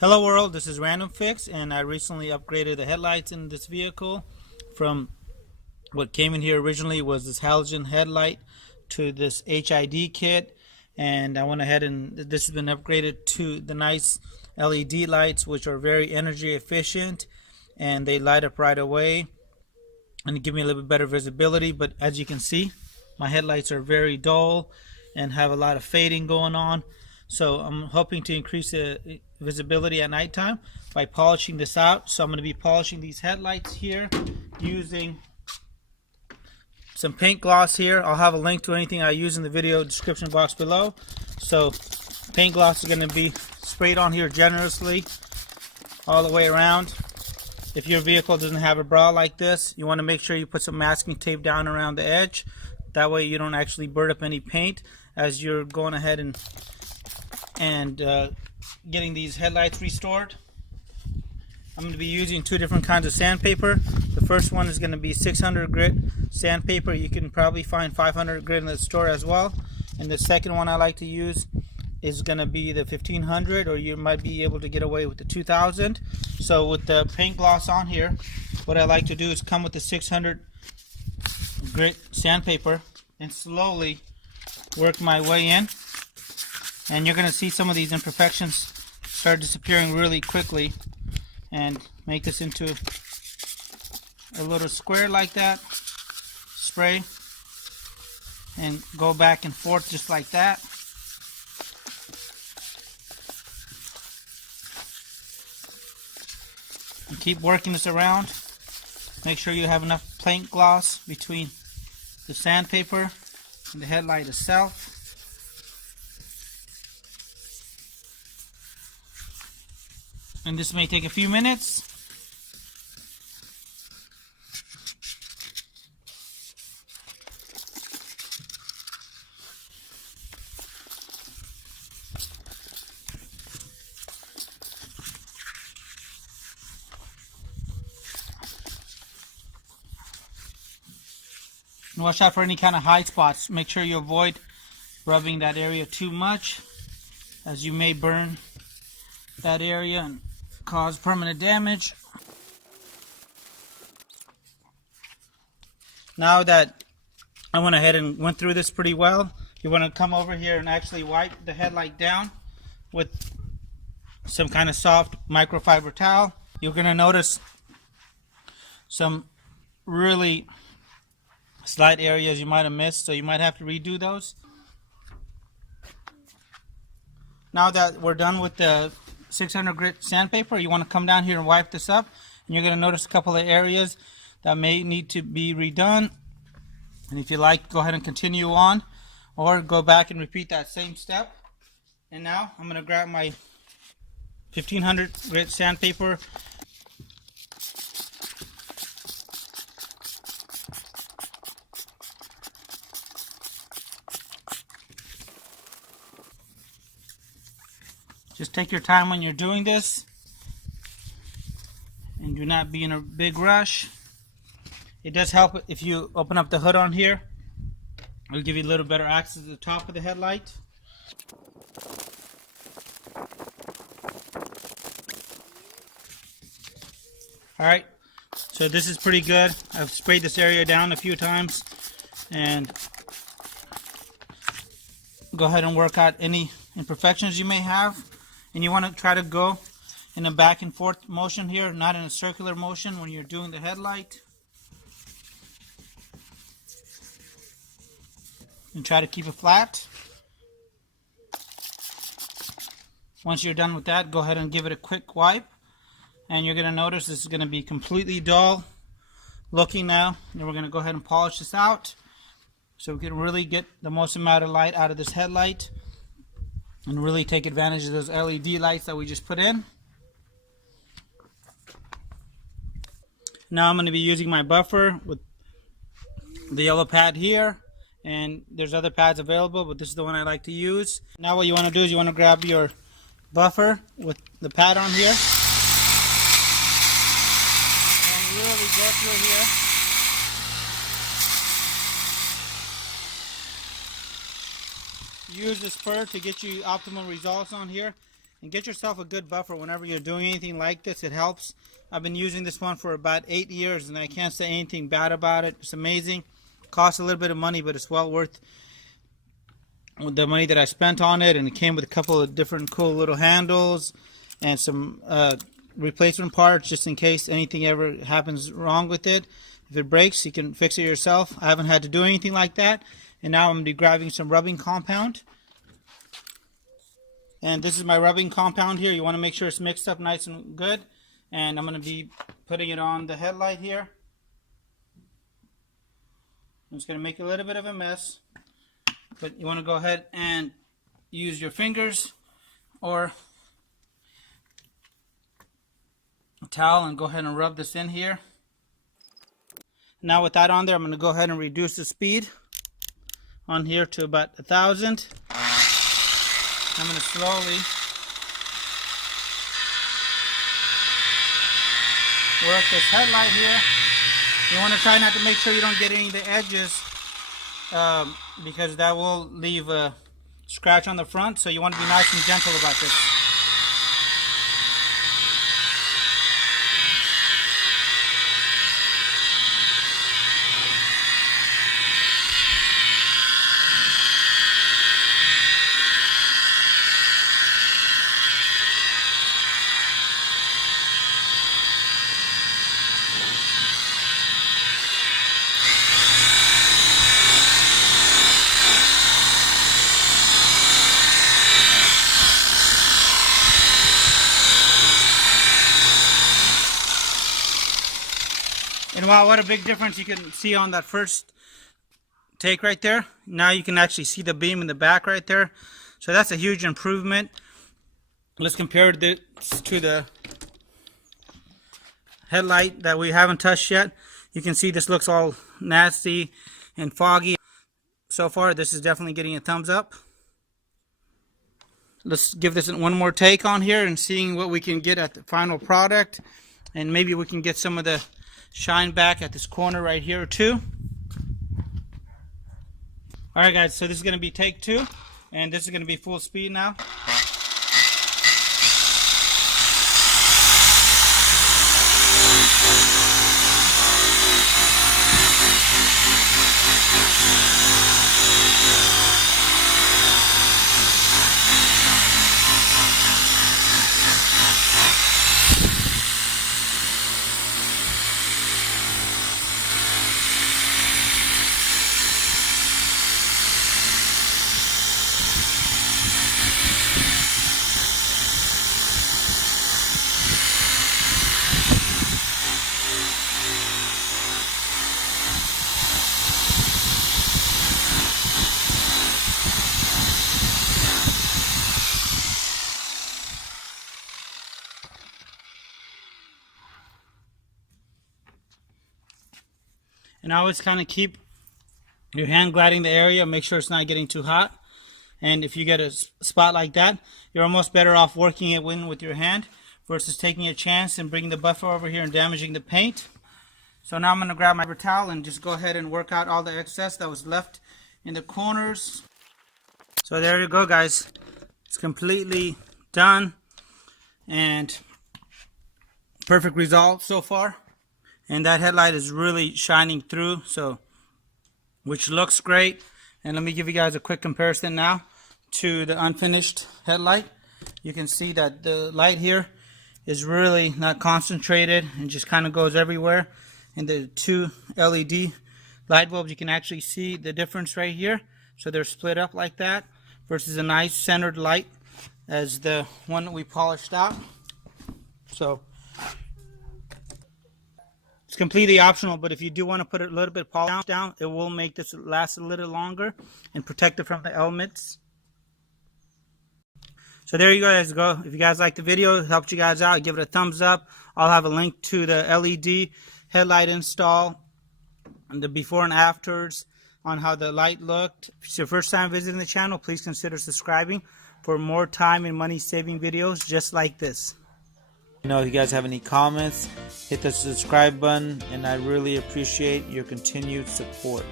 Hello world, this is Random Fix, and I recently upgraded the headlights in this vehicle from what came in here originally was this halogen headlight to this HID kit, and I went ahead and this has been upgraded to the nice LED lights, which are very energy efficient and they light up right away and give me a little bit better visibility. But as you can see, my headlights are very dull and have a lot of fading going on. So I'm hoping to increase the visibility at nighttime by polishing this out. So I'm going to be polishing these headlights here using some paint gloss here. I'll have a link to anything I use in the video description box below. So paint gloss is going to be sprayed on here generously all the way around. If your vehicle doesn't have a brow like this, you want to make sure you put some masking tape down around the edge. That way you don't actually burn up any paint as you're going ahead and getting these headlights restored. I'm going to be using two different kinds of sandpaper. The first one is going to be 600 grit sandpaper. You can probably find 500 grit in the store as well. And the second one I like to use is going to be the 1500, or you might be able to get away with the 2000. So with the paint gloss on here, what I like to do is come with the 600 grit sandpaper and slowly work my way in. And you're going to see some of these imperfections start disappearing really quickly, and make this into a little square like that. Spray and go back and forth just like that. And keep working this around. Make sure you have enough paint gloss between the sandpaper and the headlight itself. And this may take a few minutes. And watch out for any kind of high spots. Make sure you avoid rubbing that area too much, as you may burn that area and cause permanent damage. Now that I went ahead and went through this pretty well, you want to come over here and actually wipe the headlight down with some kind of soft microfiber towel. You're going to notice some really slight areas you might have missed, so you might have to redo those. Now that we're done with the 600 grit sandpaper, you want to come down here and wipe this up, and you're going to notice a couple of areas that may need to be redone. And if you like, go ahead and continue on, or go back and repeat that same step. And now I'm going to grab my 1500 grit sandpaper. Just take your time when you're doing this, and do not be in a big rush. It does help if you open up the hood on here. It'll give you a little better access to the top of the headlight. Alright, so this is pretty good. I've sprayed this area down a few times, and go ahead and work out any imperfections you may have. And you want to try to go in a back and forth motion here, not in a circular motion when you're doing the headlight. And try to keep it flat. Once you're done with that, go ahead and give it a quick wipe. And you're going to notice this is going to be completely dull looking now. And we're going to go ahead and polish this out so we can really get the most amount of light out of this headlight and really take advantage of those LED lights that we just put in. Now I'm going to be using my buffer with the yellow pad here, and there's other pads available, but this is the one I like to use. Now what you want to do is you want to grab your buffer with the pad on here and really go through here. Use the spur to get you optimal results on here. And get yourself a good buffer whenever you're doing anything like this. It helps. I've been using this one for about 8 years and I can't say anything bad about it. It's amazing. Costs a little bit of money, but it's well worth the money that I spent on it. And it came with a couple of different cool little handles and some replacement parts just in case anything ever happens wrong with it. If it breaks, you can fix it yourself. I haven't had to do anything like that. And now I'm going to be grabbing some rubbing compound. And this is my rubbing compound here. You want to make sure it's mixed up nice and good. And I'm going to be putting it on the headlight here. I'm just going to make a little bit of a mess. But you want to go ahead and use your fingers or a towel and go ahead and rub this in here. Now with that on there, I'm going to go ahead and reduce the speed on here to about 1,000. I'm going to slowly work this headlight here. You want to try not to make sure you don't get any of the edges because that will leave a scratch on the front. So you want to be nice and gentle about this. And wow, what a big difference you can see on that first take right there. Now you can actually see the beam in the back right there. So that's a huge improvement. Let's compare this to the headlight that we haven't touched yet. You can see this looks all nasty and foggy. So far, this is definitely getting a thumbs up. Let's give this one more take on here and seeing what we can get at the final product. And maybe we can get some of the shine back at this corner right here too. Alright guys, so this is going to be take 2 and this is going to be full speed now. And always kind of keep your hand gliding the area, make sure it's not getting too hot. And if you get a spot like that, you're almost better off working it in with your hand versus taking a chance and bringing the buffer over here and damaging the paint. So now I'm going to grab my paper towel and just go ahead and work out all the excess that was left in the corners. So there you go guys, it's completely done and perfect result so far. And that headlight is really shining through, so which looks great. And let me give you guys a quick comparison now to the unfinished headlight. You can see that the light here is really not concentrated and just kind of goes everywhere. And the 2 LED light bulbs, you can actually see the difference right here. So they're split up like that versus a nice centered light as the one that we polished out. So it's completely optional, but if you do want to put a little bit of polish down, it will make this last a little longer and protect it from the elements. So there you guys go. If you guys liked the video, it helped you guys out, give it a thumbs up. I'll have a link to the LED headlight install and the before and afters on how the light looked. If it's your first time visiting the channel, please consider subscribing for more time and money saving videos just like this. If you guys have any comments, hit the subscribe button, and I really appreciate your continued support.